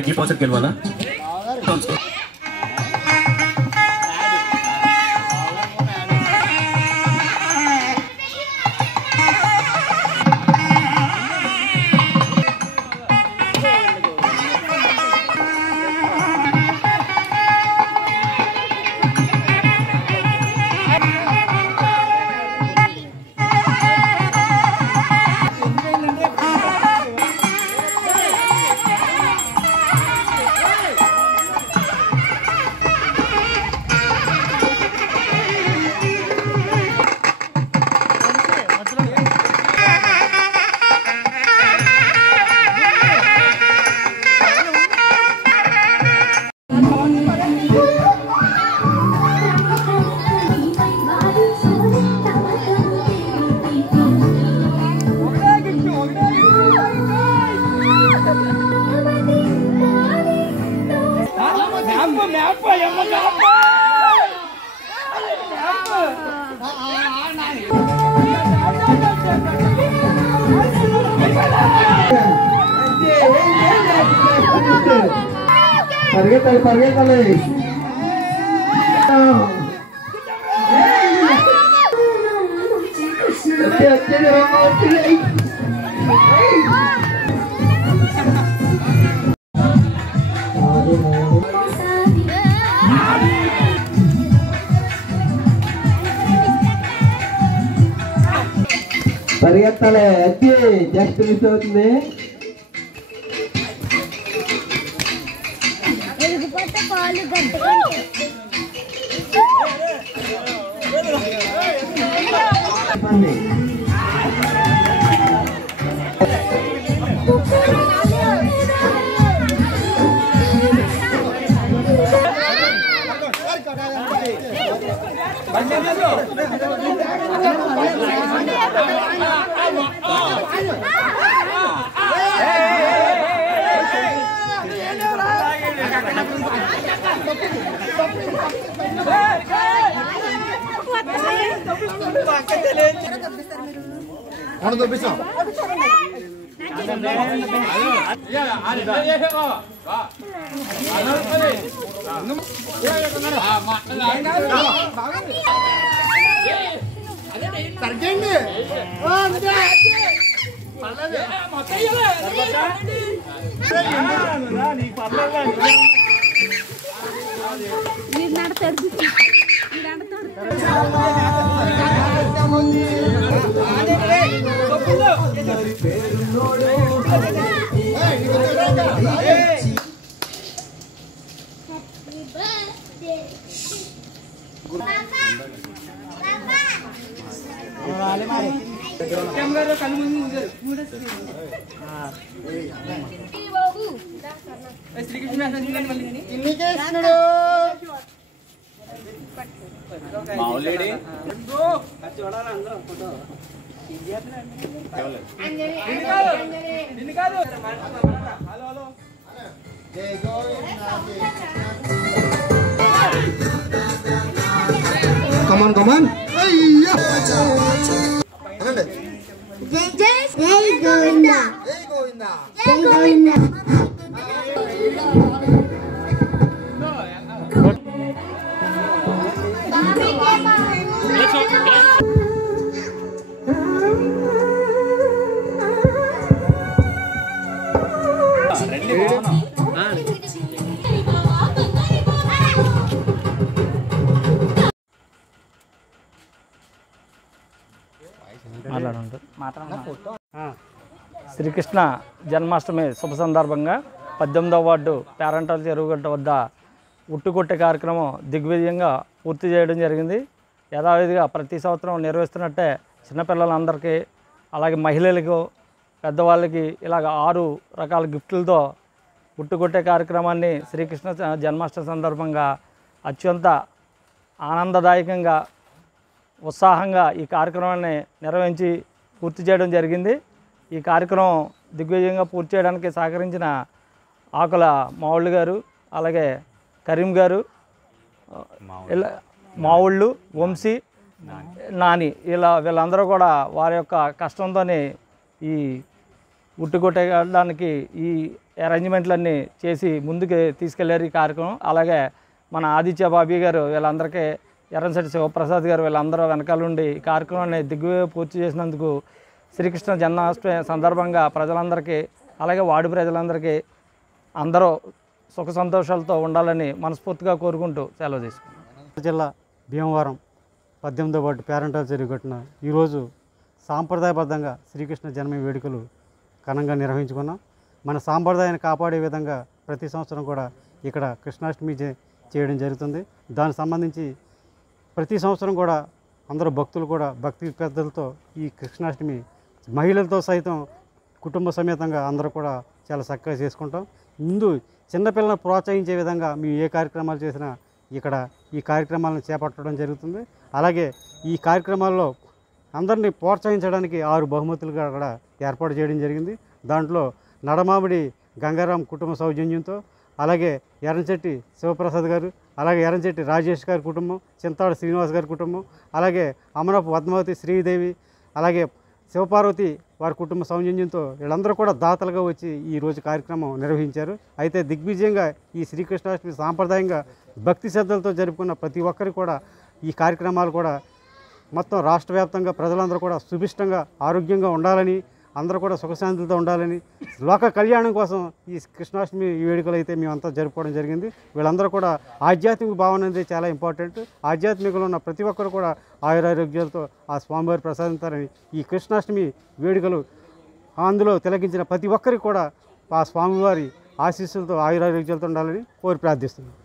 लगी पहुंच के वाला పరిగెత్తాలి అచ్చి జస్ట్ మిస్ అవుతుంది. Come on. Jai Govinda. Shrikrishna Janmashtami శుభ సందర్భంగా 18వ వార్డు పేరంటాల చెరువుగట్ట వద్ద ఉట్టుకొట్టే కార్యక్రమం దిగ్విజయంగా పూర్తి చేయడం జరిగింది. యథావిధిగా ప్రతి సంవత్సరం నిర్వహిస్తున్నట్టే చిన్నపిల్లలందరికీ అలాగే మహిళలకు పెద్దవాళ్ళకి ఇలాగ 6 రకాల గిఫ్టులతో పుట్టుకొట్టే కార్యక్రమాన్ని శ్రీకృష్ణ జన్మాష్టమి సందర్భంగా అత్యంత ఆనందదాయకంగా ఉత్సాహంగా ఈ కార్యక్రమాన్ని నిర్వహించి పూర్తి చేయడం జరిగింది. ఈ కార్యక్రమం దిగ్విజయంగా పూర్తి చేయడానికి సహకరించిన ఆకుల మావుళ్ళు గారు, అలాగే కరీం గారు, మావుళ్ళు, వంశీ, నాని వీళ్ళందరూ కూడా వారి యొక్క కష్టంతోనే ఈ ఉట్టుకొట్టడానికి ఈ అరేంజ్మెంట్లన్నీ చేసి ముందుకు తీసుకెళ్లారు ఈ కార్యక్రమం. అలాగే మన ఆదిత్య బాబీ గారు వీళ్ళందరికీ, ఎర్రంశెట్టి శివప్రసాద్ గారు వీళ్ళందరూ వెనకాల ఉండి ఈ కార్యక్రమాన్ని దిగ్విజయం పూర్తి చేసినందుకు శ్రీకృష్ణ జన్మాష్టమి సందర్భంగా ప్రజలందరికీ, అలాగే వార్డు ప్రజలందరికీ అందరూ సుఖ సంతోషాలతో ఉండాలని మనస్ఫూర్తిగా కోరుకుంటూ సెలవు తీసుకున్నాం. జిల్లా భీమవరం 18వ వార్డు పేరంటాలు జరిగిన ఈరోజు సాంప్రదాయబద్ధంగా శ్రీకృష్ణ జన్మ వేడుకలు ఘనంగా నిర్వహించుకున్నాం. మన సాంప్రదాయాన్ని కాపాడే విధంగా ప్రతి సంవత్సరం కూడా ఇక్కడ కృష్ణాష్టమి చేయడం జరుగుతుంది. దానికి సంబంధించి ప్రతి సంవత్సరం కూడా అందరూ భక్తులు కూడా భక్తి పెద్దలతో ఈ కృష్ణాష్టమి మహిళలతో సైతం కుటుంబ సమేతంగా అందరూ కూడా చాలా చక్కగా చేసుకుంటాం. ముందు చిన్నపిల్లలను ప్రోత్సహించే విధంగా మేము ఏ కార్యక్రమాలు చేసినా ఇక్కడ ఈ కార్యక్రమాలను చేపట్టడం జరుగుతుంది. అలాగే ఈ కార్యక్రమాల్లో అందరినీ ప్రోత్సహించడానికి 6 బహుమతులుగా కూడా ఏర్పాటు చేయడం జరిగింది. దాంట్లో నడమామిడి గంగారాం కుటుంబ సౌజన్యంతో, అలాగే ఎర్రంశెట్టి శివప్రసాద్ గారు, అలాగే ఎర్రంశెట్టి రాజేష్ గారి కుటుంబం, చింతాడు శ్రీనివాస్ గారి కుటుంబం, అలాగే అమరపు పద్మావతి శ్రీదేవి, అలాగే శివపార్వతి వారి కుటుంబ సౌజన్యంతో వీళ్ళందరూ కూడా దాతలుగా వచ్చి ఈరోజు కార్యక్రమం నిర్వహించారు. అయితే దిగ్విజయంగా ఈ శ్రీకృష్ణాష్టమి సాంప్రదాయంగా భక్తి శ్రద్ధలతో జరుపుకున్న ప్రతి ఒక్కరికి కూడా ఈ కార్యక్రమాలు కూడా మొత్తం రాష్ట్ర వ్యాప్తంగా ప్రజలందరూ కూడా సుభిష్టంగా ఆరోగ్యంగా ఉండాలని, అందరూ కూడా సుఖశాంతులతో ఉండాలని, లోక కళ్యాణం కోసం ఈ కృష్ణాష్టమి వేడుకలు అయితే మేమంతా జరుపుకోవడం జరిగింది. వీళ్ళందరూ కూడా ఆధ్యాత్మిక భావన అనేది చాలా ఇంపార్టెంట్. ఆధ్యాత్మికలో ఉన్న ప్రతి ఒక్కరు కూడా ఆయురారోగ్యాలతో ఆ స్వామివారి ప్రసాదించాలని ఈ కృష్ణాష్టమి వేడుకలు అందులో తిలకించిన ప్రతి ఒక్కరికి కూడా ఆ స్వామివారి ఆశీస్సులతో ఆయురారోగ్యాలతో ఉండాలని కోరి ప్రార్థిస్తున్నాం.